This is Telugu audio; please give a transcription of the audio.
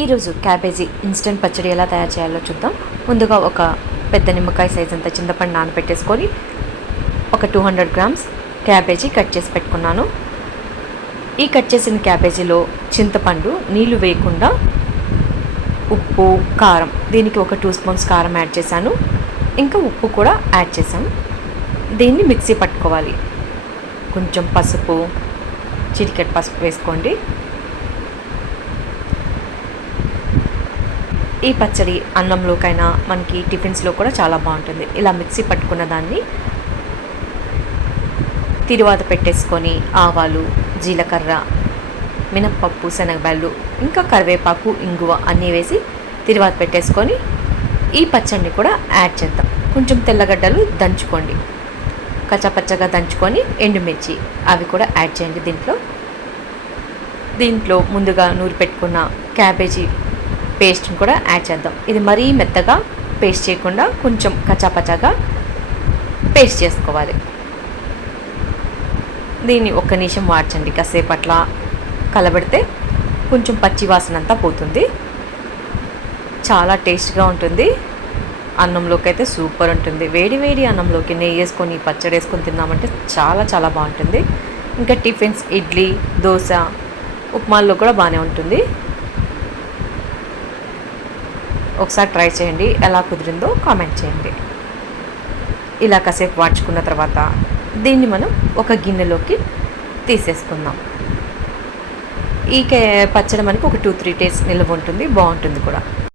ఈరోజు క్యాబేజీ ఇన్స్టెంట్ పచ్చడి ఎలా తయారు చేయాలో చూద్దాం. ముందుగా ఒక పెద్ద నిమ్మకాయ సైజ్ అంత చింతపండు నానబెట్టేసుకొని ఒక 200 గ్రామ్స్ క్యాబేజీ కట్ చేసి పెట్టుకున్నాను. ఈ కట్ చేసిన క్యాబేజీలో చింతపండు నీళ్లు వేయకుండా ఉప్పు, కారం, దీనికి ఒక 2 స్పూన్స్ కారం యాడ్ చేశాను. ఇంకా ఉప్పు కూడా యాడ్ చేశాను. దీన్ని మిక్సీ పట్టుకోవాలి. కొంచెం పసుపు, చిటికెడు పసుపు వేసుకోండి. ఈ పచ్చడి అన్నంలోకైనా మనకి టిఫిన్స్లో కూడా చాలా బాగుంటుంది. ఇలా మిక్సీ పట్టుకున్న దాన్ని తిరువాత పెట్టేసుకొని ఆవాలు, జీలకర్ర, మినప్పప్పు, శనగబాళ్ళు, ఇంకా కరివేపాకు, ఇంగువ అన్నీ వేసి తిరువాత పెట్టేసుకొని ఈ పచ్చడిని కూడా యాడ్ చేద్దాం. కొంచెం తెల్లగడ్డలు దంచుకోండి, కచ్చపచ్చగా దంచుకొని ఎండుమిర్చి అవి కూడా యాడ్ చేయండి. దీంట్లో ముందుగా నూరి పెట్టుకున్న క్యాబేజీ పేస్ట్ని కూడా యాడ్ చేద్దాం. ఇది మరీ మెత్తగా పేస్ట్ చేయకుండా కొంచెం కచ్చాపచ్చాగా పేస్ట్ చేసుకోవాలి. దీన్ని ఒక్క నిమిషం వాడ్చండి. కాసేపు అట్లా కలబెడితే కొంచెం పచ్చి వాసన అంతా పోతుంది. చాలా టేస్ట్గా ఉంటుంది. అన్నంలోకి అయితే సూపర్ ఉంటుంది. వేడి వేడి అన్నంలోకి నెయ్యి వేసుకొని పచ్చడి వేసుకొని తిన్నామంటే చాలా చాలా బాగుంటుంది. ఇంకా టిఫిన్స్ ఇడ్లీ, దోశ, ఉప్మాల్లో కూడా బాగానే ఉంటుంది. ఒకసారి ట్రై చేయండి. ఎలా కుదిరిందో కామెంట్ చేయండి. ఇలా కాసేపు వాడ్చుకున్న తర్వాత దీన్ని మనం ఒక గిన్నెలోకి తీసేసుకుందాం. ఈ పచ్చడి మనకి ఒక 2-3 డేస్ నిల్వ ఉంటుంది. బాగుంటుంది కూడా.